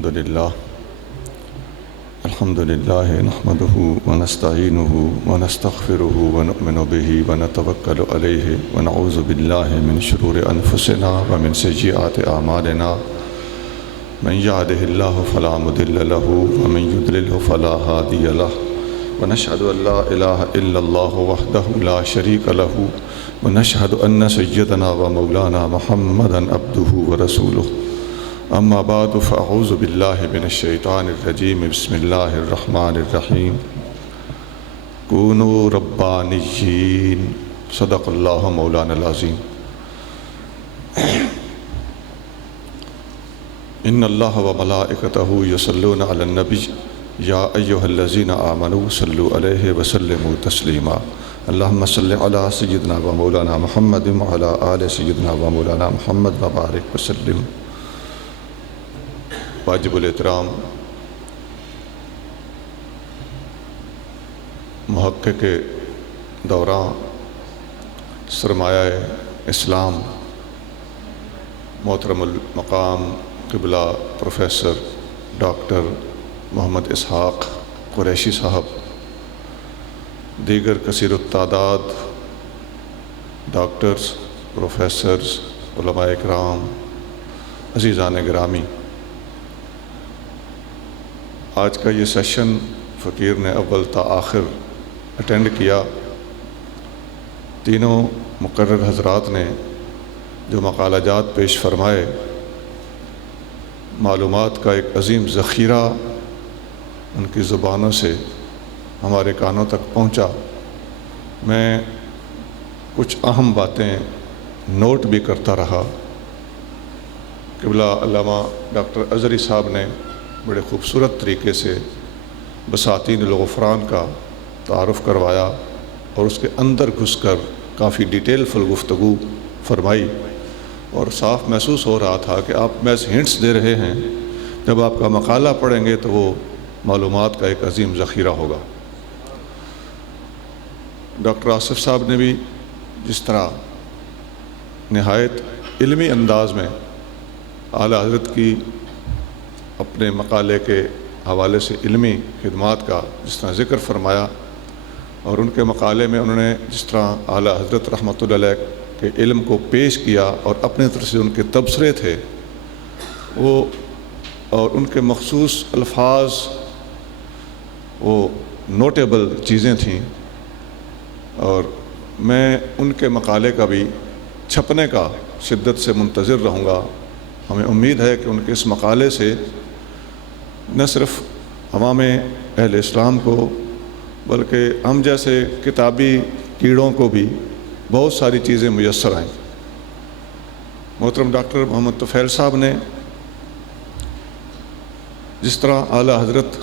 الحمد لله نحمده ونستعينه ونستغفره ونؤمن به ونتوكل عليه ونعوذ بالله من شرور أنفسنا ومن سيئات أعمالنا من يهده الله فلا مضل له ومن يضلل فلا هادي له ونشهد أن لا إله إلا الله وحده لا شريك له ونشهد أن سيدنا ومولانا محمدا عبده ورسوله أما بعد فأعوذ بالله من الشيطان الرجيم بسم الله الرحمن الرحيم كونوا ربانيين صدق الله مولانا العظيم إن الله وملائكته يصلون على النبي يا أيها الذين آمنوا صلوا عليه وسلموا تسليما اللهم صل على سيدنا ومولانا محمد وعلى آل سيدنا ومولانا محمد وبارك وسلم واجب الاحترام محقق دوران سرمایہ اسلام محترم المقام قبلہ پروفیسر ڈاکٹر محمد اسحاق قریشی صاحب، دیگر کثیر التعداد ڈاکٹرز، پروفیسرز، علماء اکرام، عزیزان گرامی، آج کا یہ سیشن فقیر نے اول تا آخر اٹینڈ کیا۔ تینوں مقرر حضرات نے جو مقالہ جات پیش فرمائے، معلومات کا ایک عظیم ذخیرہ ان کی زبانوں سے ہمارے کانوں تک پہنچا۔ میں کچھ اہم باتیں نوٹ بھی کرتا رہا۔ قبلہ علامہ ڈاکٹر اظہری صاحب نے بڑے خوبصورت طریقے سے بساتین الغفران کا تعارف کروایا اور اس کے اندر گھس کر کافی ڈیٹیل فل گفتگو فرمائی، اور صاف محسوس ہو رہا تھا کہ آپ محض ہنٹس دے رہے ہیں، جب آپ کا مقالہ پڑھیں گے تو وہ معلومات کا ایک عظیم ذخیرہ ہوگا۔ ڈاکٹر آصف صاحب نے بھی جس طرح نہایت علمی انداز میں اعلیٰ حضرت کی اپنے مقالے کے حوالے سے علمی خدمات کا جس طرح ذکر فرمایا، اور ان کے مقالے میں انہوں نے جس طرح اعلیٰ حضرت رحمۃ اللہ علیہ کے علم کو پیش کیا اور اپنے طرف سے ان کے تبصرے تھے وہ، اور ان کے مخصوص الفاظ وہ نوٹیبل چیزیں تھیں، اور میں ان کے مقالے کا بھی چھپنے کا شدت سے منتظر رہوں گا۔ ہمیں امید ہے کہ ان کے اس مقالے سے نہ صرف عوام اہل اسلام کو بلکہ ہم جیسے کتابی کیڑوں کو بھی بہت ساری چیزیں میسر آئیں۔ محترم ڈاکٹر محمد طفیل صاحب نے جس طرح اعلیٰ حضرت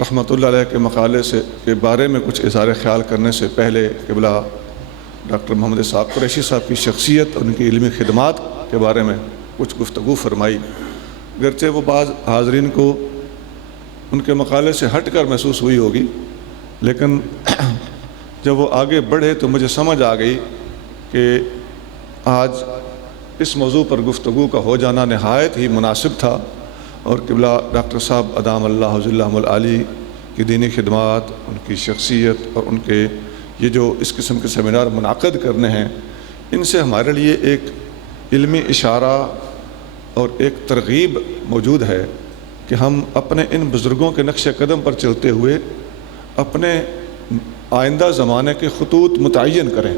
رحمۃ اللہ علیہ کے مقالے سے کے بارے میں کچھ اظہار خیال کرنے سے پہلے قبلہ ڈاکٹر محمد اسحاق قریشی صاحب کی شخصیت اور ان کی علمی خدمات کے بارے میں کچھ گفتگو فرمائی، گرچہ وہ بعض حاضرین کو ان کے مقالے سے ہٹ کر محسوس ہوئی ہوگی، لیکن جب وہ آگے بڑھے تو مجھے سمجھ آ گئی کہ آج اس موضوع پر گفتگو کا ہو جانا نہایت ہی مناسب تھا، اور قبلہ ڈاکٹر صاحب ادام اللہ ظلہم العالی کی دینی خدمات، ان کی شخصیت اور ان کے یہ جو اس قسم کے سیمینار منعقد کرنے ہیں، ان سے ہمارے لیے ایک علمی اشارہ اور ایک ترغیب موجود ہے کہ ہم اپنے ان بزرگوں کے نقش قدم پر چلتے ہوئے اپنے آئندہ زمانے کے خطوط متعین کریں۔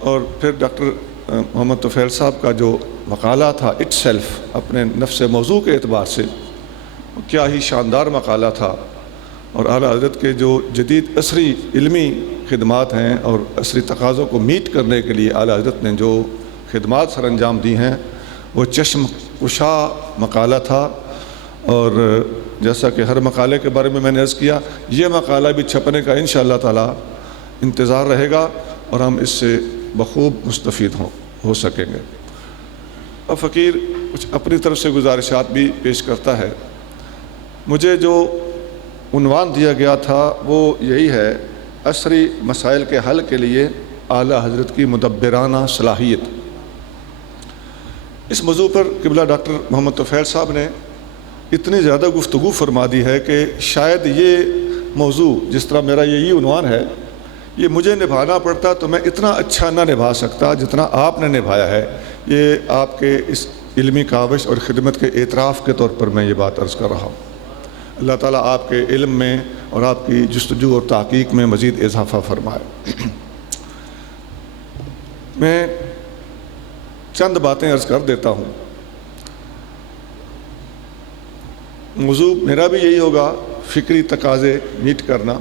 اور پھر ڈاکٹر محمد طفیل صاحب کا جو مقالہ تھا اٹ سیلف، اپنے نفس موضوع کے اعتبار سے کیا ہی شاندار مقالہ تھا، اور اعلیٰ حضرت کے جو جدید عصری علمی خدمات ہیں اور عصری تقاضوں کو میٹ کرنے کے لیے اعلیٰ حضرت نے جو خدمات سر انجام دی ہیں، وہ چشم کشا مقالہ تھا۔ اور جیسا کہ ہر مقالے کے بارے میں نے عرض کیا، یہ مقالہ بھی چھپنے کا انشاءاللہ تعالی انتظار رہے گا اور ہم اس سے بخوب مستفید ہو سکیں گے۔ اب فقیر کچھ اپنی طرف سے گزارشات بھی پیش کرتا ہے۔ مجھے جو عنوان دیا گیا تھا وہ یہی ہے، عصری مسائل کے حل کے لیے اعلیٰ حضرت کی مدبرانہ صلاحیت۔ اس موضوع پر قبلہ ڈاکٹر محمد طفیل صاحب نے اتنی زیادہ گفتگو فرما دی ہے کہ شاید یہ موضوع جس طرح میرا یہی عنوان ہے یہ مجھے نبھانا پڑتا تو میں اتنا اچھا نہ نبھا سکتا جتنا آپ نے نبھایا ہے. یہ آپ کے اس علمی کاوش اور خدمت کے اعتراف کے طور پر میں یہ بات عرض کر رہا ہوں. اللہ تعالیٰ آپ کے علم میں اور آپ کی جستجو اور تحقیق میں مزید اضافہ فرمائے. میں چند باتیں عرض کر دیتا ہوں. موضوع میرا بھی یہی ہوگا، فکری تقاضے میٹ کرنا.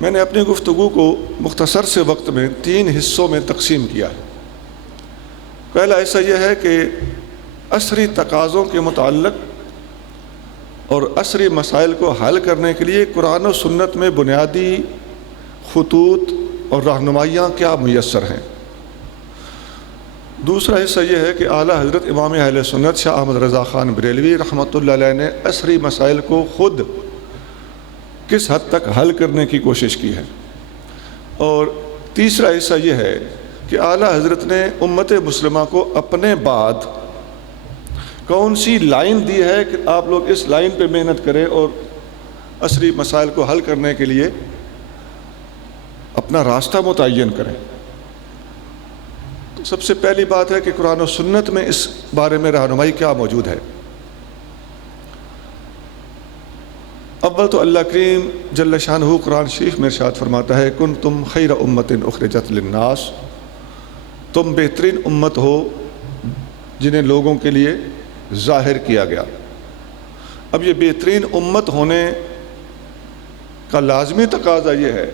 میں نے اپنی گفتگو کو مختصر سے وقت میں 3 حصوں میں تقسیم کیا ہے. پہلا حصہ یہ ہے کہ عصری تقاضوں کے متعلق اور عصری مسائل کو حل کرنے کے لیے قرآن و سنت میں بنیادی خطوط اور رہنمائیاں کیا میسر ہیں. دوسرا حصہ یہ ہے کہ اعلیٰ حضرت امام اہل سنت شاہ احمد رضا خان بریلوی رحمۃ اللہ علیہ نے عصری مسائل کو خود کس حد تک حل کرنے کی کوشش کی ہے. اور تیسرا حصہ یہ ہے کہ اعلیٰ حضرت نے امت مسلمہ کو اپنے بعد کون سی لائن دی ہے کہ آپ لوگ اس لائن پہ محنت کریں اور عصری مسائل کو حل کرنے کے لیے اپنا راستہ متعین کریں. تو سب سے پہلی بات ہے کہ قرآن و سنت میں اس بارے میں رہنمائی کیا موجود ہے. اول تو اللہ کریم جل شانہ قرآن شریف میں ارشاد فرماتا ہے کنتم خیر امت اخرجت للناس، تم بہترین امت ہو جنہیں لوگوں کے لیے ظاہر کیا گیا. اب یہ بہترین امت ہونے کا لازمی تقاضا یہ ہے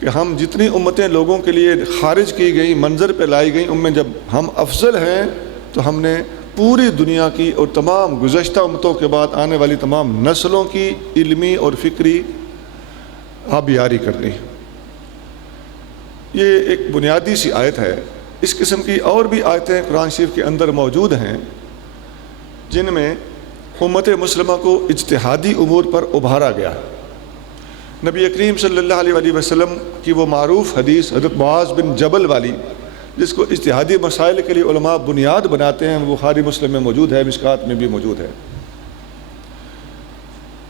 کہ ہم جتنی امتیں لوگوں کے لیے خارج کی گئیں، منظر پہ لائی گئیں، ان میں جب ہم افضل ہیں تو ہم نے پوری دنیا کی اور تمام گزشتہ امتوں کے بعد آنے والی تمام نسلوں کی علمی اور فکری آبیاری کرنی. یہ ایک بنیادی سی آیت ہے. اس قسم کی اور بھی آیتیں قرآن شریف کے اندر موجود ہیں جن میں امت مسلمہ کو اجتہادی امور پر ابھارا گیا ہے. نبی کریم صلی اللہ علیہ وسلم کی وہ معروف حدیث حضرت معاذ بن جبل والی جس کو اجتہادی مسائل کے لیے علماء بنیاد بناتے ہیں، وہ بخاری مسلم میں موجود ہے، مشکات میں بھی موجود ہے.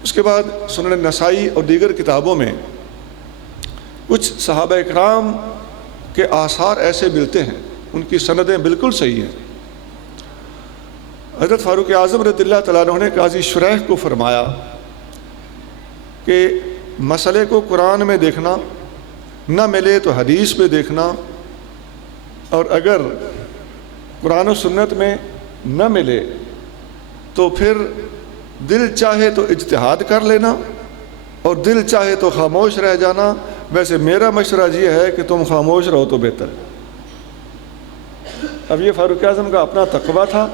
اس کے بعد سنن نسائی اور دیگر کتابوں میں کچھ صحابہ اکرام کے آثار ایسے ملتے ہیں، ان کی سندیں بالکل صحیح ہیں. حضرت فاروق اعظم رضی اللہ تعالیٰ عنہ نے قاضی شریح کو فرمایا کہ مسئلے کو قرآن میں دیکھنا، نہ ملے تو حدیث میں دیکھنا، اور اگر قرآن و سنت میں نہ ملے تو پھر دل چاہے تو اجتہاد کر لینا اور دل چاہے تو خاموش رہ جانا. ویسے میرا مشورہ یہ ہے کہ تم خاموش رہو تو بہتر ہے. اب یہ فاروق اعظم کا اپنا تقویٰ تھا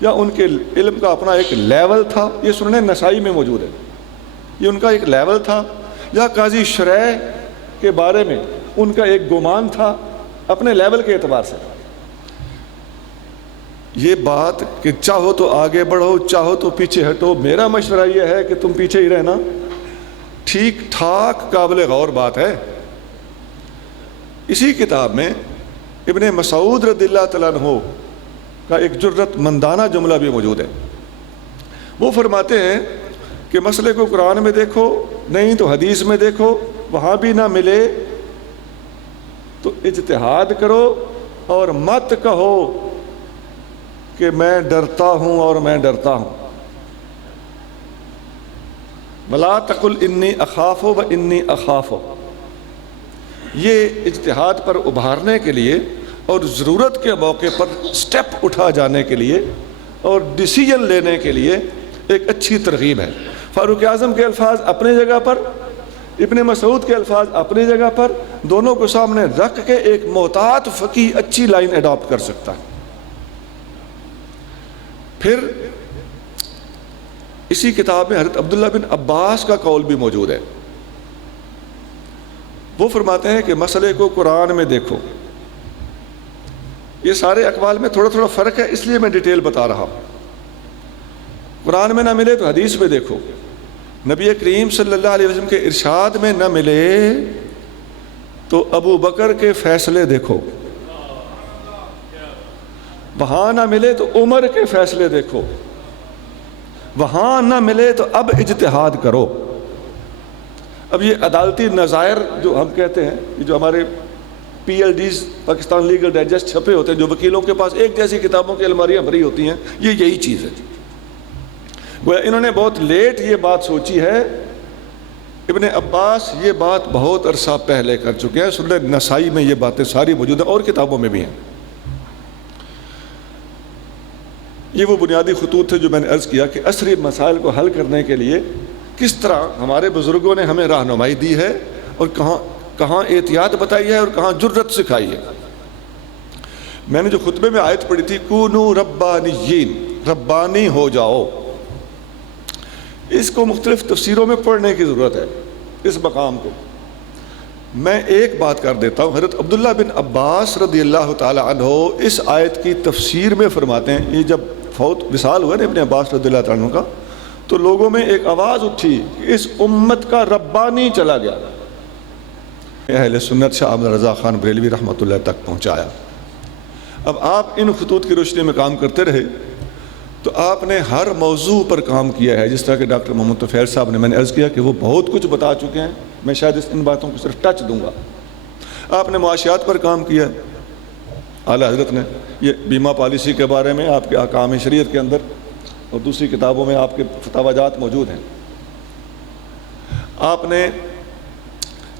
یا ان کے علم کا اپنا ایک لیول تھا؟ یہ سنن نسائی میں موجود ہے. یہ ان کا ایک لیول تھا یا قاضی شریح کے بارے میں ان کا ایک گمان تھا اپنے لیول کے اعتبار سے؟ یہ بات کہ چاہو تو آگے بڑھو، چاہو تو پیچھے ہٹو، میرا مشورہ یہ ہے کہ تم پیچھے ہی رہنا، ٹھیک ٹھاک قابل غور بات ہے. اسی کتاب میں ابن مسعود رضی اللہ تعالیٰ عنہ کا ایک جرت مندانہ جملہ بھی موجود ہے. وہ فرماتے ہیں کہ مسئلے کو قرآن میں دیکھو، نہیں تو حدیث میں دیکھو، وہاں بھی نہ ملے تو اجتہاد کرو اور مت کہو کہ میں ڈرتا ہوں اور میں ڈرتا ہوں. وَلَا تَقُلْ إِنِّي أَخَافُ وَإِنِّي أَخَافُ. یہ اجتہاد پر ابھارنے کے لیے اور ضرورت کے موقع پر سٹیپ اٹھا جانے کے لیے اور ڈیسیجن لینے کے لیے ایک اچھی ترغیب ہے. فاروق اعظم کے الفاظ اپنی جگہ پر، ابن مسعود کے الفاظ اپنی جگہ پر، دونوں کو سامنے رکھ کے ایک محتاط فقیہ اچھی لائن اڈاپٹ کر سکتا ہے. پھر اسی کتاب میں حضرت عبداللہ بن عباس کا قول بھی موجود ہے. وہ فرماتے ہیں کہ مسئلے کو قرآن میں دیکھو. یہ سارے اقوال میں تھوڑا تھوڑا فرق ہے، اس لیے میں ڈیٹیل بتا رہا ہوں. قرآن میں نہ ملے تو حدیث میں دیکھو، نبی کریم صلی اللہ علیہ وسلم کے ارشاد میں نہ ملے تو ابو بکر کے فیصلے دیکھو، وہاں نہ ملے تو عمر کے فیصلے دیکھو، وہاں نہ ملے تو اب اجتہاد کرو۔ اب یہ عدالتی نظائر جو ہم کہتے ہیں، یہ جو ہمارے PLDs پاکستان لیگل ڈائجسٹ چھپے ہوتے ہیں، جو وکیلوں کے پاس ایک جیسی کتابوں کی الماریاں بھری ہوتی ہیں، یہ یہی چیز ہے۔ گویا انہوں نے بہت لیٹ یہ بات سوچی ہے۔ ابن عباس یہ بات بہت عرصہ پہلے کر چکے ہیں، سنن نسائی میں یہ باتیں ساری موجود ہیں اور کتابوں میں بھی ہیں۔ یہ وہ بنیادی خطوط تھے جو میں نے عرض کیا کہ عصری مسائل کو حل کرنے کے لیے کس طرح ہمارے بزرگوں نے ہمیں رہنمائی دی ہے، اور کہاں احتیاط بتائی ہے اور کہاں جرت سکھائی ہے۔ میں نے جو خطبے میں آیت پڑھی تھی، کونوا ربانیین، ربانی ہو جاؤ، اس کو مختلف تفسیروں میں پڑھنے کی ضرورت ہے۔ اس مقام کو میں ایک بات کر دیتا ہوں، حضرت عبداللہ بن عباس رضی اللہ تعالی عنہ اس آیت کی تفسیر میں فرماتے ہیں، یہ جب وصال ہوا نا ابن عباس رضی اللہ تعالی عنہ کا، تو لوگوں میں ایک آواز اٹھی کہ اس امت کا ربانی چلا گیا۔ اہل سنت شاہ احمد رضا خان بریلوی رحمۃ اللہ تک پہنچایا۔ اب آپ ان خطوط کی روشنی میں کام کرتے رہے تو آپ نے ہر موضوع پر کام کیا ہے، جس طرح کہ ڈاکٹر محمد طفیل صاحب نے، میں نے عرض کیا کہ وہ بہت کچھ بتا چکے ہیں، میں شاید ان باتوں کو صرف ٹچ دوں گا۔ آپ نے معاشیات پر کام کیا، اعلیٰ حضرت نے یہ بیمہ پالیسی کے بارے میں آپ کے احکام شریعت کے اندر اور دوسری کتابوں میں آپ کے فتاوی جات موجود ہیں۔ آپ نے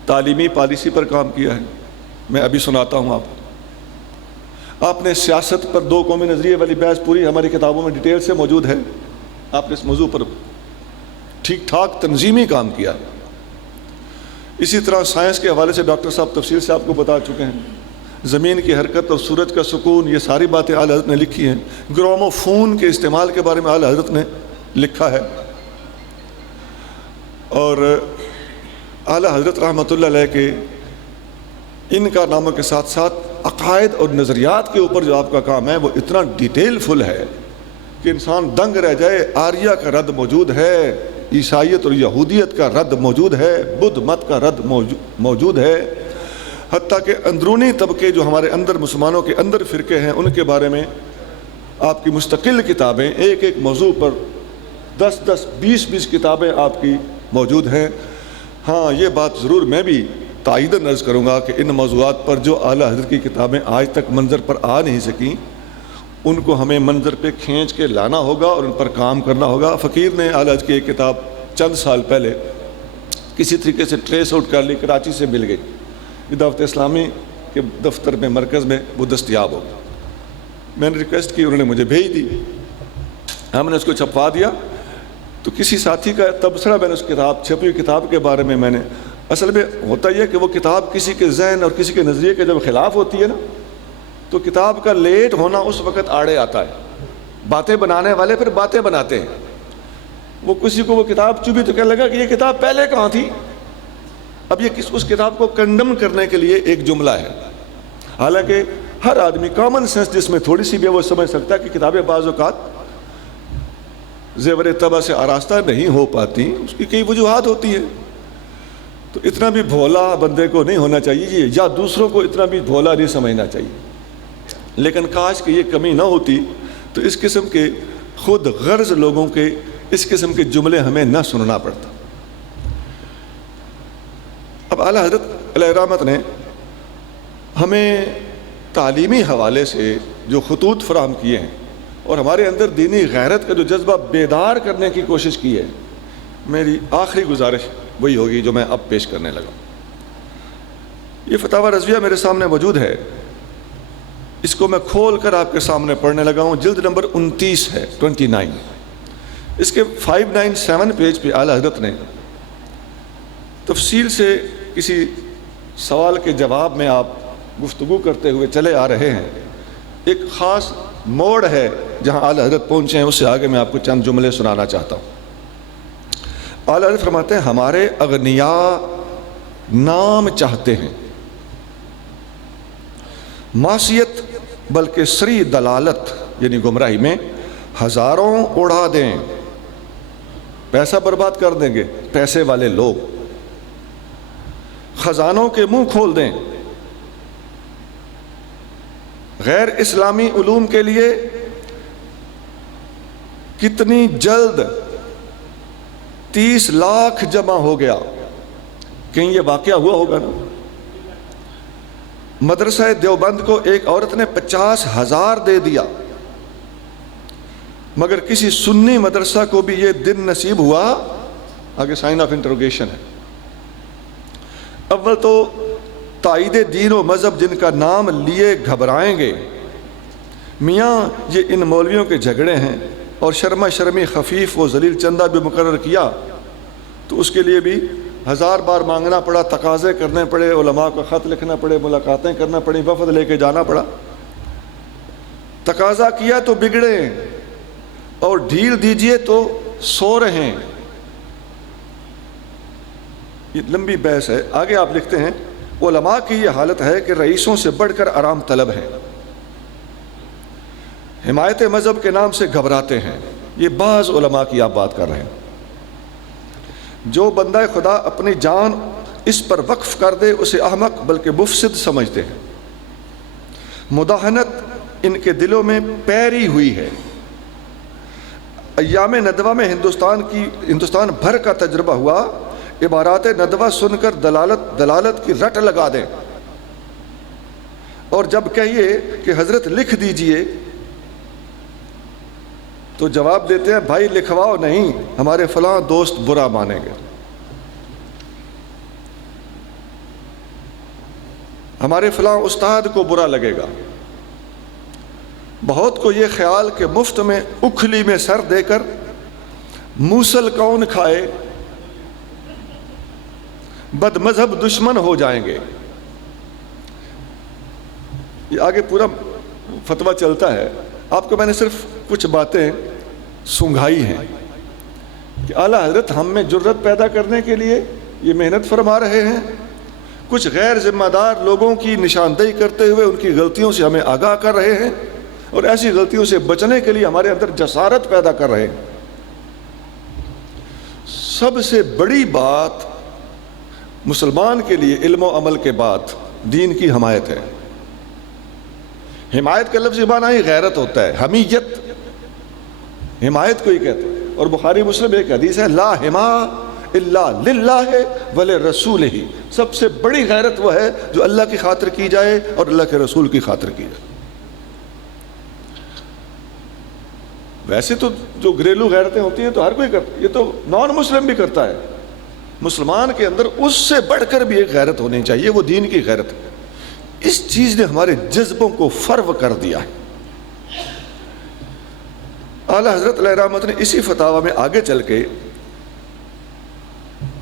تعلیمی پالیسی پر کام کیا ہے، میں ابھی سناتا ہوں آپ کو۔ آپ نے سیاست پر دو قومی نظریے والی بحث پوری ہماری کتابوں میں ڈیٹیل سے موجود ہے، آپ نے اس موضوع پر ٹھیک ٹھاک تنظیمی کام کیا۔ اسی طرح سائنس کے حوالے سے ڈاکٹر صاحب تفصیل سے آپ کو بتا چکے ہیں، زمین کی حرکت اور سورج کا سکون، یہ ساری باتیں اعلیٰ حضرت نے لکھی ہیں۔ گرومو فون کے استعمال کے بارے میں اعلیٰ حضرت نے لکھا ہے، اور اعلیٰ حضرت رحمۃ اللہ علیہ کے ان کارناموں کے ساتھ ساتھ عقائد اور نظریات کے اوپر جو آپ کا کام ہے وہ اتنا ڈیٹیل فل ہے کہ انسان دنگ رہ جائے۔ آریہ کا رد موجود ہے، عیسائیت اور یہودیت کا رد موجود ہے، بدھ مت کا رد موجود ہے، حتیٰ کہ اندرونی طبقے جو ہمارے اندر مسلمانوں کے اندر فرقے ہیں ان کے بارے میں آپ کی مستقل کتابیں، ایک ایک موضوع پر 10 20 کتابیں آپ کی موجود ہیں۔ ہاں، یہ بات ضرور میں بھی تائیداً عرض کروں گا کہ ان موضوعات پر جو اعلیٰ حضرت کی کتابیں آج تک منظر پر آ نہیں سکیں، ان کو ہمیں منظر پہ کھینچ کے لانا ہوگا اور ان پر کام کرنا ہوگا۔ فقیر نے اعلیٰ حضرت کی ایک کتاب چند سال پہلے کسی طریقے سے ٹریس آؤٹ کر لی، کراچی سے مل گئی، دعوت اسلامی کے دفتر میں، مرکز میں وہ دستیاب ہو۔ میں نے ریکویسٹ کی، انہوں نے مجھے بھیج دی، ہم نے اس کو چھپوا دیا۔ تو کسی ساتھی کا تبصرہ میں نے اس کتاب، چھپی ہوئی کتاب کے بارے میں نے، اصل میں ہوتا یہ کہ وہ کتاب کسی کے ذہن اور کسی کے نظریے کے جب خلاف ہوتی ہے نا، تو کتاب کا لیٹ ہونا اس وقت آڑے آتا ہے۔ باتیں بنانے والے پھر باتیں بناتے ہیں، وہ کسی کو وہ کتاب چبھی تو کہنے لگا کہ یہ کتاب پہلے کہاں تھی۔ اب یہ اس کتاب کو کنڈم کرنے کے لیے ایک جملہ ہے، حالانکہ ہر آدمی کامن سینس جس میں تھوڑی سی بھی وہ سمجھ سکتا ہے کہ کتابیں بعض اوقات زیور طبع سے آراستہ نہیں ہو پاتی، اس کی کئی وجوہات ہوتی ہیں۔ تو اتنا بھی بھولا بندے کو نہیں ہونا چاہیے، یا دوسروں کو اتنا بھی بھولا نہیں سمجھنا چاہیے۔ لیکن کاش کہ یہ کمی نہ ہوتی تو اس قسم کے خود غرض لوگوں کے اس قسم کے جملے ہمیں نہ سننا پڑتا۔ اب اعلیٰ حضرت علیہ رحمت نے ہمیں تعلیمی حوالے سے جو خطوط فراہم کیے ہیں اور ہمارے اندر دینی غیرت کا جو جذبہ بیدار کرنے کی کوشش کی ہے، میری آخری گزارش وہی ہوگی جو میں اب پیش کرنے لگا۔ یہ فتاوی رضویہ میرے سامنے موجود ہے، اس کو میں کھول کر آپ کے سامنے پڑھنے لگا ہوں۔ جلد نمبر 29 ہے، 29۔ اس کے 597 پیج پہ اعلیٰ حضرت نے تفصیل سے کسی سوال کے جواب میں آپ گفتگو کرتے ہوئے چلے آ رہے ہیں، ایک خاص موڑ ہے جہاں اعلیٰ حضرت پہنچے ہیں، اس سے آگے میں آپ کو چند جملے سنانا چاہتا ہوں۔ اعلیٰ حضرت فرماتے ہیں، ہمارے اغنیاء نام چاہتے ہیں، معصیت بلکہ سری دلالت یعنی گمراہی میں ہزاروں اڑا دیں، پیسہ برباد کر دیں گے پیسے والے لوگ، خزانوں کے منہ کھول دیں، غیر اسلامی علوم کے لیے کتنی جلد 30 لاکھ جمع ہو گیا. کہیں یہ واقعہ ہوا ہوگا نا. مدرسہ دیوبند کو ایک عورت نے 50,000 دے دیا، مگر کسی سنی مدرسہ کو بھی یہ دن نصیب ہوا. آگے سائن آف انٹروگیشن ہے. اول تو تائید دین و مذہب جن کا نام لیے گھبرائیں گے. میاں یہ ان مولویوں کے جھگڑے ہیں اور شرما شرمی خفیف و ذلیل چندہ بھی مقرر کیا تو اس کے لیے بھی 1000 بار مانگنا پڑا، تقاضے کرنے پڑے، علماء کو خط لکھنا پڑے، ملاقاتیں کرنا پڑیں، وفد لے کے جانا پڑا. تقاضا کیا تو بگڑے اور ڈھیل دیجئے تو سو رہے ہیں. یہ لمبی بحث ہے. آگے آپ لکھتے ہیں علماء کی یہ حالت ہے کہ رئیسوں سے بڑھ کر آرام طلب ہیں، حمایت مذہب کے نام سے گھبراتے ہیں. یہ بعض علماء کی آپ بات کر رہے ہیں. جو بندہ خدا اپنی جان اس پر وقف کر دے اسے احمق بلکہ مفسد سمجھتے ہیں. مداہنت ان کے دلوں میں پیری ہوئی ہے. ایام ندوہ میں ہندوستان بھر کا تجربہ ہوا. عبارات ندوہ سن کر دلالت کی رٹ لگا دیں اور جب کہیے کہ حضرت لکھ دیجئے تو جواب دیتے ہیں بھائی لکھواؤ نہیں، ہمارے فلاں دوست برا مانیں گے، ہمارے فلاں استاد کو برا لگے گا. بہت کو یہ خیال کہ مفت میں اکھلی میں سر دے کر موصل کون کھائے، بد مذہب دشمن ہو جائیں گے. یہ آگے پورا فتویٰ چلتا ہے. آپ کو میں نے صرف کچھ باتیں سنگھائی ہیں کہ اعلیٰ حضرت ہم میں جرت پیدا کرنے کے لیے یہ محنت فرما رہے ہیں. کچھ غیر ذمہ دار لوگوں کی نشاندہی کرتے ہوئے ان کی غلطیوں سے ہمیں آگاہ کر رہے ہیں اور ایسی غلطیوں سے بچنے کے لیے ہمارے اندر جسارت پیدا کر رہے ہیں. سب سے بڑی بات مسلمان کے لیے علم و عمل کے بعد دین کی حمایت ہے. حمایت کا لفظ معنی ہی غیرت ہوتا ہے، حمیت حمایت کو ہی کہتے ہیں. اور بخاری مسلم ایک حدیث ہے لا حما الا للہ ولرسولہ. سب سے بڑی غیرت وہ ہے جو اللہ کی خاطر کی جائے اور اللہ کے رسول کی خاطر کی جائے. ویسے تو جو گھریلو غیرتیں ہوتی ہیں تو ہر کوئی کرتا ہے، یہ تو نان مسلم بھی کرتا ہے. مسلمان کے اندر اس سے بڑھ کر بھی ایک غیرت ہونی چاہیے، وہ دین کی غیرت ہے. اس چیز نے ہمارے جذبوں کو فرو کر دیا ہے. اعلیٰ حضرت علیہ رحمت نے اسی فتاوی میں آگے چل کے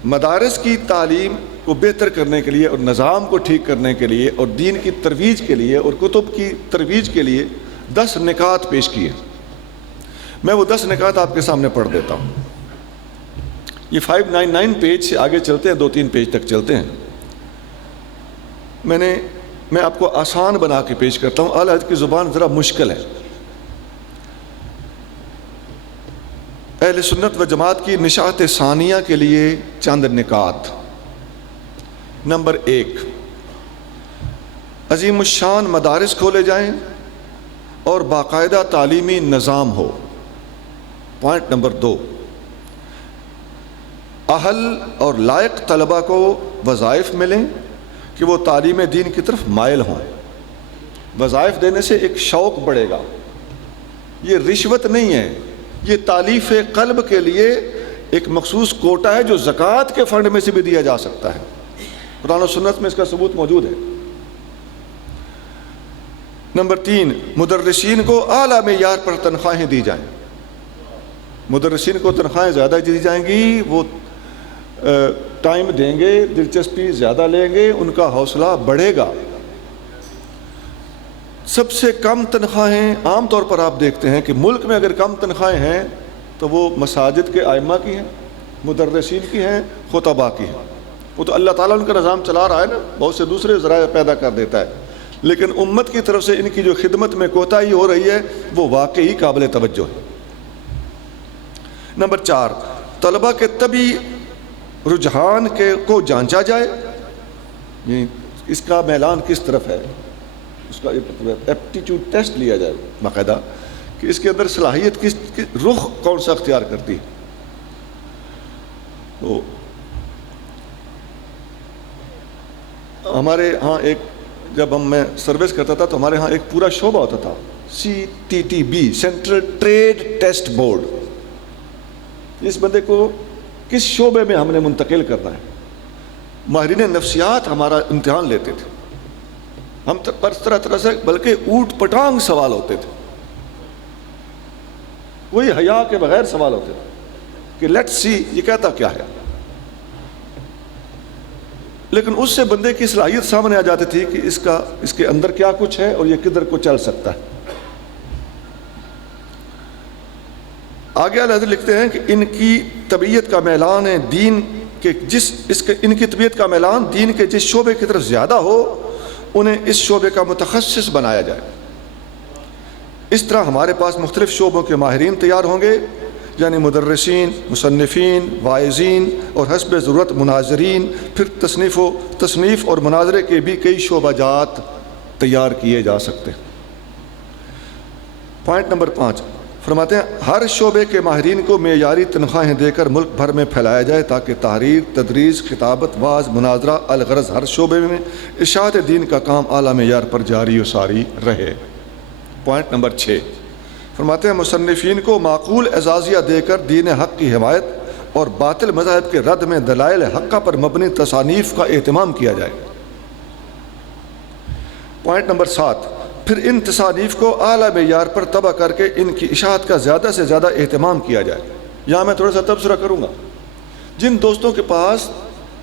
مدارس کی تعلیم کو بہتر کرنے کے لیے اور نظام کو ٹھیک کرنے کے لیے اور دین کی ترویج کے لیے اور کتب کی ترویج کے لیے 10 نکات پیش کیے. میں وہ 10 نکات آپ کے سامنے پڑھ دیتا ہوں. یہ 599 پیج سے آگے چلتے ہیں، 2-3 پیج تک چلتے ہیں. میں آپ کو آسان بنا کے پیش کرتا ہوں. اعلیٰ حضرت کی زبان ذرا مشکل ہے. اہل سنت و جماعت کی نشاط ثانیہ کے لیے چند نکات. نمبر 1، عظیم الشان مدارس کھولے جائیں اور باقاعدہ تعلیمی نظام ہو. پوائنٹ نمبر 2، اہل اور لائق طلبہ کو وظائف ملیں کہ وہ تعلیم دین کی طرف مائل ہوں. وظائف دینے سے ایک شوق بڑھے گا. یہ رشوت نہیں ہے، یہ تالیف قلب کے لیے ایک مخصوص کوٹا ہے جو زکوٰۃ کے فنڈ میں سے بھی دیا جا سکتا ہے. قرآن و سنت میں اس کا ثبوت موجود ہے. نمبر 3، مدرسین کو اعلیٰ معیار پر تنخواہیں دی جائیں. مدرسین کو تنخواہیں زیادہ دی جائیں گی، وہ ٹائم دیں گے، دلچسپی زیادہ لیں گے، ان کا حوصلہ بڑھے گا. سب سے کم تنخواہیں عام طور پر آپ دیکھتے ہیں کہ ملک میں اگر کم تنخواہیں ہیں تو وہ مساجد کے ائمہ کی ہیں، مدرسین کی ہیں، خطباء کی ہیں. وہ تو اللہ تعالیٰ ان کا نظام چلا رہا ہے نا، بہت سے دوسرے ذرائع پیدا کر دیتا ہے، لیکن امت کی طرف سے ان کی جو خدمت میں کوتاہی ہو رہی ہے وہ واقعی قابل توجہ ہے. نمبر 4، طلبہ کے طبی رجحان کو جانچا جائے. اس کا میلان کس طرف ہے. اس کا ایپٹیچیوڈ ٹیسٹ لیا جائے باقاعدہ کہ اس کے اندر صلاحیت کس رخ کون سا اختیار کرتی. تو ہمارے ہاں ایک جب میں سروس کرتا تھا تو ہمارے ہاں ایک پورا شعبہ ہوتا تھا CTTB central trade test board. اس بندے کو کس شعبے میں ہم نے منتقل کرنا ہے. ماہرین نفسیات ہمارا امتحان لیتے تھے. ہم پر طرح سے بلکہ اوٹ پٹانگ سوال ہوتے تھے, کوئی حیا کے بغیر سوال ہوتے تھے کہ لیٹ سی یہ کہتا کیا ہے. لیکن اس سے بندے کی صلاحیت سامنے آ جاتی تھی کہ اس کے اندر کیا کچھ ہے اور یہ کدھر کو چل سکتا ہے. آگے حضرت لکھتے ہیں کہ ان کی طبیعت کا میلان ہے دین کے ان کی طبیعت کا میلان دین کے جس شعبے کی طرف زیادہ ہو انہیں اس شعبے کا متخصص بنایا جائے. اس طرح ہمارے پاس مختلف شعبوں کے ماہرین تیار ہوں گے, یعنی مدرسین, مصنفین, واعظین اور حسب ضرورت مناظرین. پھر تصنیف اور مناظرے کے بھی کئی شعبہ جات تیار کیے جا سکتے ہیں. پوائنٹ نمبر 5 فرماتے ہیں ہر شعبے کے ماہرین کو معیاری تنخواہیں دے کر ملک بھر میں پھیلایا جائے تاکہ تحریر, تدریس, خطابت, وعظ, مناظرہ, الغرض ہر شعبے میں اشاعت دین کا کام اعلیٰ معیار پر جاری و ساری رہے. پوائنٹ نمبر 6 فرماتے ہیں مصنفین کو معقول اعزازیہ دے کر دین حق کی حمایت اور باطل مذاہب کے رد میں دلائل حقہ پر مبنی تصانیف کا اہتمام کیا جائے. پوائنٹ نمبر 7 پھر ان تصانیف کو اعلیٰ معیار پر طبع کر کے ان کی اشاعت کا زیادہ سے زیادہ اہتمام کیا جائے. یہاں میں تھوڑا سا تبصرہ کروں گا. جن دوستوں کے پاس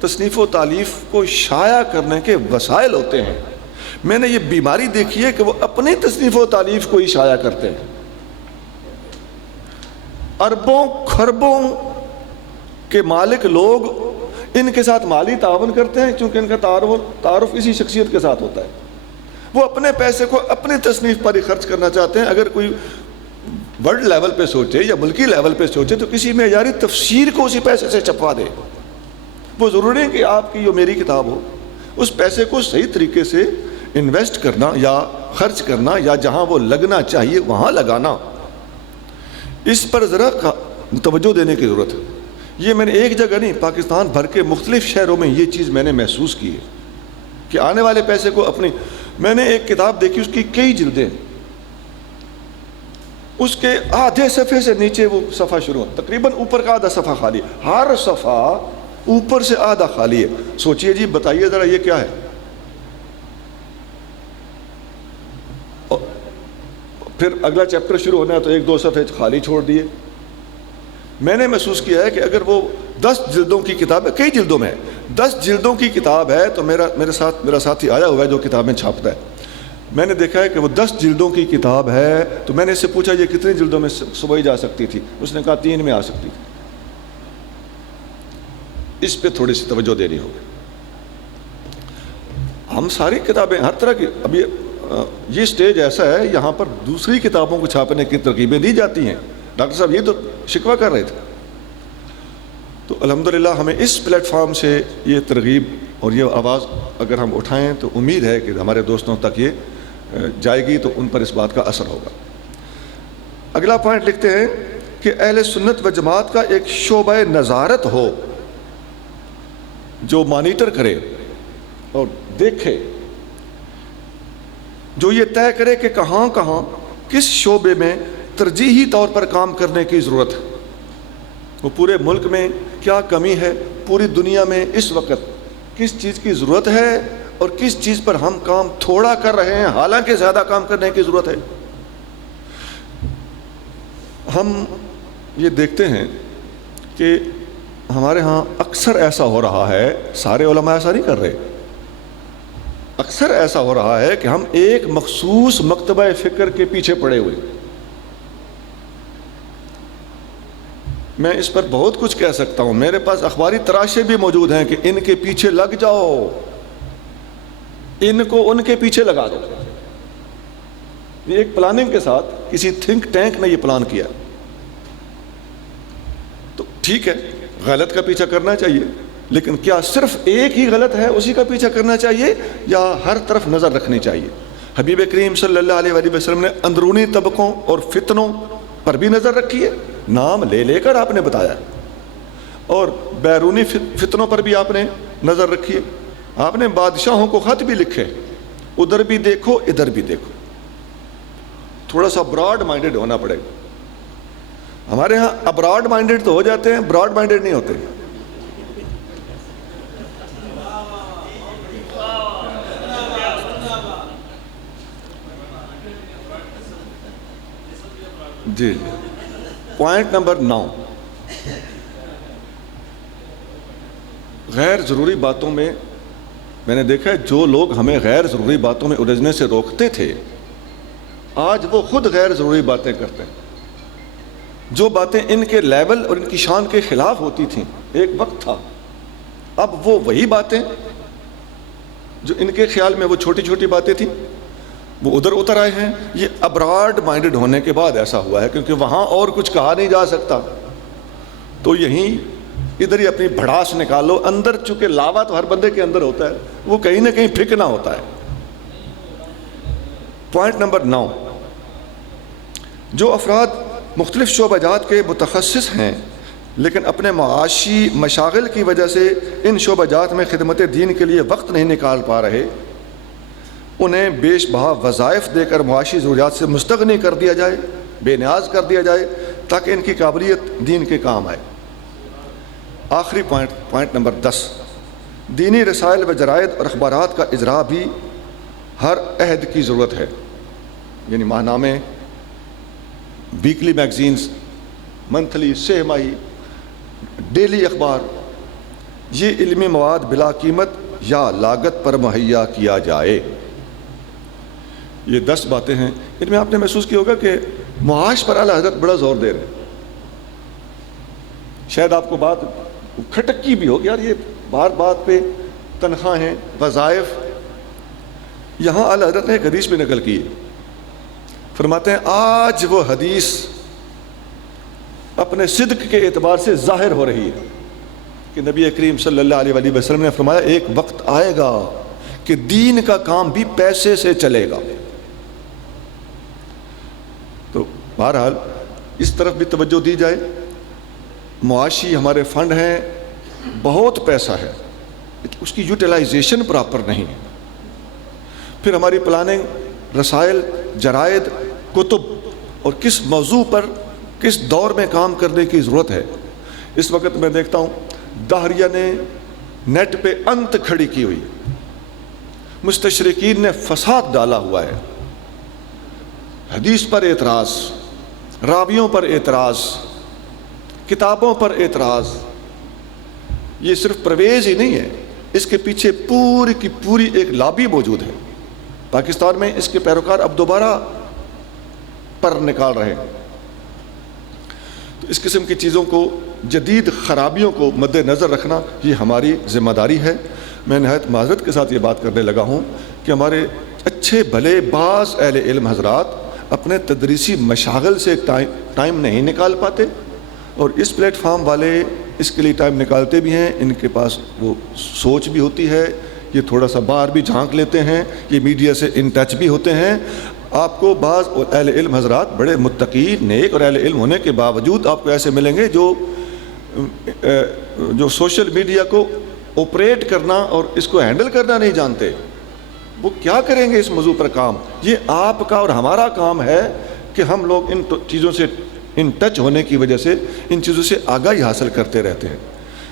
تصنیف و تالیف کو شائع کرنے کے وسائل ہوتے ہیں, میں نے یہ بیماری دیکھی ہے کہ وہ اپنی تصنیف و تالیف کو ہی شائع کرتے ہیں. اربوں کھربوں کے مالک لوگ ان کے ساتھ مالی تعاون کرتے ہیں کیونکہ ان کا تعارف اسی شخصیت کے ساتھ ہوتا ہے. وہ اپنے پیسے کو اپنی تصنیف پر ہی خرچ کرنا چاہتے ہیں. اگر کوئی ورلڈ لیول پہ سوچے یا ملکی لیول پہ سوچے تو کسی معیاری تفسیر کو اسی پیسے سے چھپوا دے. وہ ضروری ہے کہ آپ کی جو میری کتاب ہو اس پیسے کو صحیح طریقے سے انویسٹ کرنا یا خرچ کرنا یا جہاں وہ لگنا چاہیے وہاں لگانا, اس پر ذرا توجہ دینے کی ضرورت ہے. یہ میں نے ایک جگہ نہیں, پاکستان بھر کے مختلف شہروں میں یہ چیز میں نے محسوس کی ہے کہ آنے والے پیسے کو اپنی. میں نے ایک کتاب دیکھی, اس کی کئی جلدیں, اس کے آدھے صفحے سے نیچے وہ صفحہ شروع ہے, تقریباً اوپر کا آدھا صفحہ خالی ہے, ہر صفحہ اوپر سے آدھا خالی ہے. سوچئے جی, بتائیے ذرا یہ کیا ہے. پھر اگلا چیپٹر شروع ہونا ہے تو 1-2 صفحے خالی چھوڑ دیے. میں نے محسوس کیا ہے کہ اگر وہ 10 جلدوں کی کتاب ہے, کئی جلدوں میں ہے, 10 جلدوں کی کتاب ہے تو میرا ساتھی آیا ہوا ہے جو کتابیں چھاپتا ہے. میں نے دیکھا ہے کہ وہ 10 جلدوں کی کتاب ہے تو میں نے اس سے پوچھا یہ کتنی جلدوں میں صبح جا سکتی تھی. اس نے کہا 3 میں آ سکتی تھی. اس پہ تھوڑی سی توجہ دینی ہوگی. ہم ساری کتابیں ہر طرح کی, ابھی یہ سٹیج ایسا ہے یہاں پر دوسری کتابوں کو چھاپنے کی ترغیبیں دی جاتی ہیں. ڈاکٹر صاحب یہ تو شکوہ کر رہے تھے. تو الحمدللہ ہمیں اس پلیٹ فارم سے یہ ترغیب اور یہ آواز اگر ہم اٹھائیں تو امید ہے کہ ہمارے دوستوں تک یہ جائے گی تو ان پر اس بات کا اثر ہوگا. اگلا پوائنٹ لکھتے ہیں کہ اہل سنت و جماعت کا ایک شعبہ نظارت ہو جو مانیٹر کرے اور دیکھے, جو یہ طے کرے کہ کہاں کہاں کس شعبے میں ترجیحی طور پر کام کرنے کی ضرورت ہے. وہ پورے ملک میں کیا کمی ہے, پوری دنیا میں اس وقت کس چیز کی ضرورت ہے اور کس چیز پر ہم کام تھوڑا کر رہے ہیں حالانکہ زیادہ کام کرنے کی ضرورت ہے. ہم یہ دیکھتے ہیں کہ ہمارے ہاں اکثر ایسا ہو رہا ہے, سارے علماء ایسا نہیں کر رہے, اکثر ایسا ہو رہا ہے کہ ہم ایک مخصوص مکتبہ فکر کے پیچھے پڑے ہوئے. میں اس پر بہت کچھ کہہ سکتا ہوں, میرے پاس اخباری تراشے بھی موجود ہیں کہ ان کے پیچھے لگ جاؤ, ان کو ان کے پیچھے لگا دو. یہ ایک پلاننگ کے ساتھ کسی تھنک ٹینک نے یہ پلان کیا. تو ٹھیک ہے, غلط کا پیچھا کرنا چاہیے, لیکن کیا صرف ایک ہی غلط ہے اسی کا پیچھا کرنا چاہیے یا ہر طرف نظر رکھنی چاہیے؟ حبیب کریم صلی اللہ علیہ وآلہ وسلم نے اندرونی طبقوں اور فتنوں پر بھی نظر رکھی ہے، نام لے لے کر آپ نے بتایا، اور بیرونی فتنوں پر بھی آپ نے نظر رکھی ہے۔ آپ نے بادشاہوں کو خط بھی لکھے، ادھر بھی دیکھو ادھر بھی دیکھو۔ تھوڑا سا براڈ مائنڈڈ ہونا پڑے گا۔ ہمارے ہاں ابراڈ مائنڈڈ تو ہو جاتے ہیں، براڈ مائنڈڈ نہیں ہوتے۔ جی پوائنٹ نمبر 9، غیر ضروری باتوں میں نے دیکھا ہے جو لوگ ہمیں غیر ضروری باتوں میں الجھنے سے روکتے تھے، آج وہ خود غیر ضروری باتیں کرتے ہیں۔ جو باتیں ان کے لیول اور ان کی شان کے خلاف ہوتی تھیں ایک وقت تھا، اب وہ وہی باتیں جو ان کے خیال میں وہ چھوٹی چھوٹی باتیں تھیں وہ ادھر اتر آئے ہیں۔ یہ ابراڈ مائنڈڈ ہونے کے بعد ایسا ہوا ہے، کیونکہ وہاں اور کچھ کہا نہیں جا سکتا، تو یہیں ادھر ہی اپنی بھڑاس نکالو۔ اندر چونکہ لاوا تو ہر بندے کے اندر ہوتا ہے، وہ کہیں نہ کہیں پھینکنا ہوتا ہے۔ پوائنٹ نمبر 9، جو افراد مختلف شعبہ جات کے متخصص ہیں لیکن اپنے معاشی مشاغل کی وجہ سے ان شعبہ جات میں خدمت دین کے لیے وقت نہیں نکال پا رہے، انہیں بیش بہا وظائف دے کر معاشی ضروریات سے مستغنی کر دیا جائے، بے نیاز کر دیا جائے، تاکہ ان کی قابلیت دین کے کام آئے۔ آخری پوائنٹ نمبر 10، دینی رسائل و جرائد اور اخبارات کا اجراء بھی ہر عہد کی ضرورت ہے، یعنی ماہنامے، ویکلی میگزینز، منتھلی، سہ ماہی، ڈیلی اخبار، یہ علمی مواد بلا قیمت یا لاگت پر مہیا کیا جائے۔ یہ 10 باتیں ہیں، ان میں آپ نے محسوس کیا ہوگا کہ معاش پر اعلیٰ حضرت بڑا زور دے رہے ہیں۔ شاید آپ کو بات کھٹکی بھی ہو، یار یہ بار بات پہ تنخواہ ہیں، وظائف۔ یہاں اعلیٰ حضرت نے ایک حدیث بھی نقل کی ہے، فرماتے ہیں آج وہ حدیث اپنے صدق کے اعتبار سے ظاہر ہو رہی ہے کہ نبی کریم صلی اللہ علیہ وآلہ وسلم نے فرمایا ایک وقت آئے گا کہ دین کا کام بھی پیسے سے چلے گا۔ تو بہرحال اس طرف بھی توجہ دی جائے۔ معاشی ہمارے فنڈ ہیں، بہت پیسہ ہے، اس کی یوٹیلائزیشن پراپر نہیں ہے۔ پھر ہماری پلاننگ، رسائل، جرائد، کتب اور کس موضوع پر کس دور میں کام کرنے کی ضرورت ہے۔ اس وقت میں دیکھتا ہوں دہریہ نے نیٹ پہ انت کھڑی کی ہوئی، مستشرقین نے فساد ڈالا ہوا ہے، حدیث پر اعتراض، راویوں پر اعتراض، کتابوں پر اعتراض۔ یہ صرف پرویز ہی نہیں ہے، اس کے پیچھے پوری کی پوری ایک لابی موجود ہے۔ پاکستان میں اس کے پیروکار اب دوبارہ پر نکال رہے ہیں۔ تو اس قسم کی چیزوں کو، جدید خرابیوں کو مد نظر رکھنا یہ ہماری ذمہ داری ہے۔ میں نہایت معذرت کے ساتھ یہ بات کرنے لگا ہوں کہ ہمارے اچھے بھلے بعض اہل علم حضرات اپنے تدریسی مشاغل سے ٹائم نہیں نکال پاتے، اور اس پلیٹ فارم والے اس کے لیے ٹائم نکالتے بھی ہیں، ان کے پاس وہ سوچ بھی ہوتی ہے، یہ تھوڑا سا باہر بھی جھانک لیتے ہیں، یہ میڈیا سے ان ٹچ بھی ہوتے ہیں۔ آپ کو بعض اہل علم حضرات بڑے متقی، نیک اور اہل علم ہونے کے باوجود آپ کو ایسے ملیں گے جو سوشل میڈیا کو آپریٹ کرنا اور اس کو ہینڈل کرنا نہیں جانتے۔ وہ کیا کریں گے اس موضوع پر کام؟ یہ آپ کا اور ہمارا کام ہے کہ ہم لوگ ان چیزوں سے ان ٹچ ہونے کی وجہ سے ان چیزوں سے آگاہی حاصل کرتے رہتے ہیں۔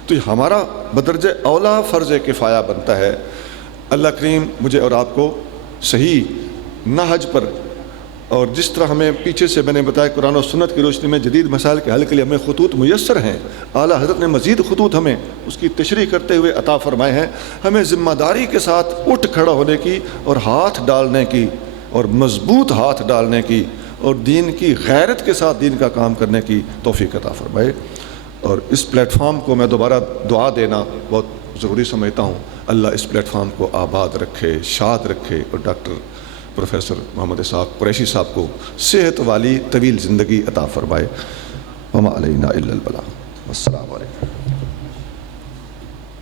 تو یہ ہمارا بدرجہ اولا فرض کفایہ بنتا ہے۔ اللہ کریم مجھے اور آپ کو صحیح نہج پر، اور جس طرح ہمیں پیچھے سے میں نے بتایا قرآن و سنت کی روشنی میں جدید مسائل کے حل کے لیے ہمیں خطوط میسر ہیں، اعلیٰ حضرت نے مزید خطوط ہمیں اس کی تشریح کرتے ہوئے عطا فرمائے ہیں۔ ہمیں ذمہ داری کے ساتھ اٹھ کھڑا ہونے کی اور ہاتھ ڈالنے کی، اور مضبوط ہاتھ ڈالنے کی، اور دین کی غیرت کے ساتھ دین کا کام کرنے کی توفیق عطا فرمائے۔ اور اس پلیٹ فارم کو میں دوبارہ دعا دینا بہت ضروری سمجھتا ہوں۔ اللہ اس پلیٹ فارم کو آباد رکھے، شاد رکھے، اور ڈاکٹر پروفیسر محمد اسحاق قریشی صاحب کو صحت والی طویل زندگی عطا فرمائے۔ وما علینا الا البلاغ۔ والسلام علیکم۔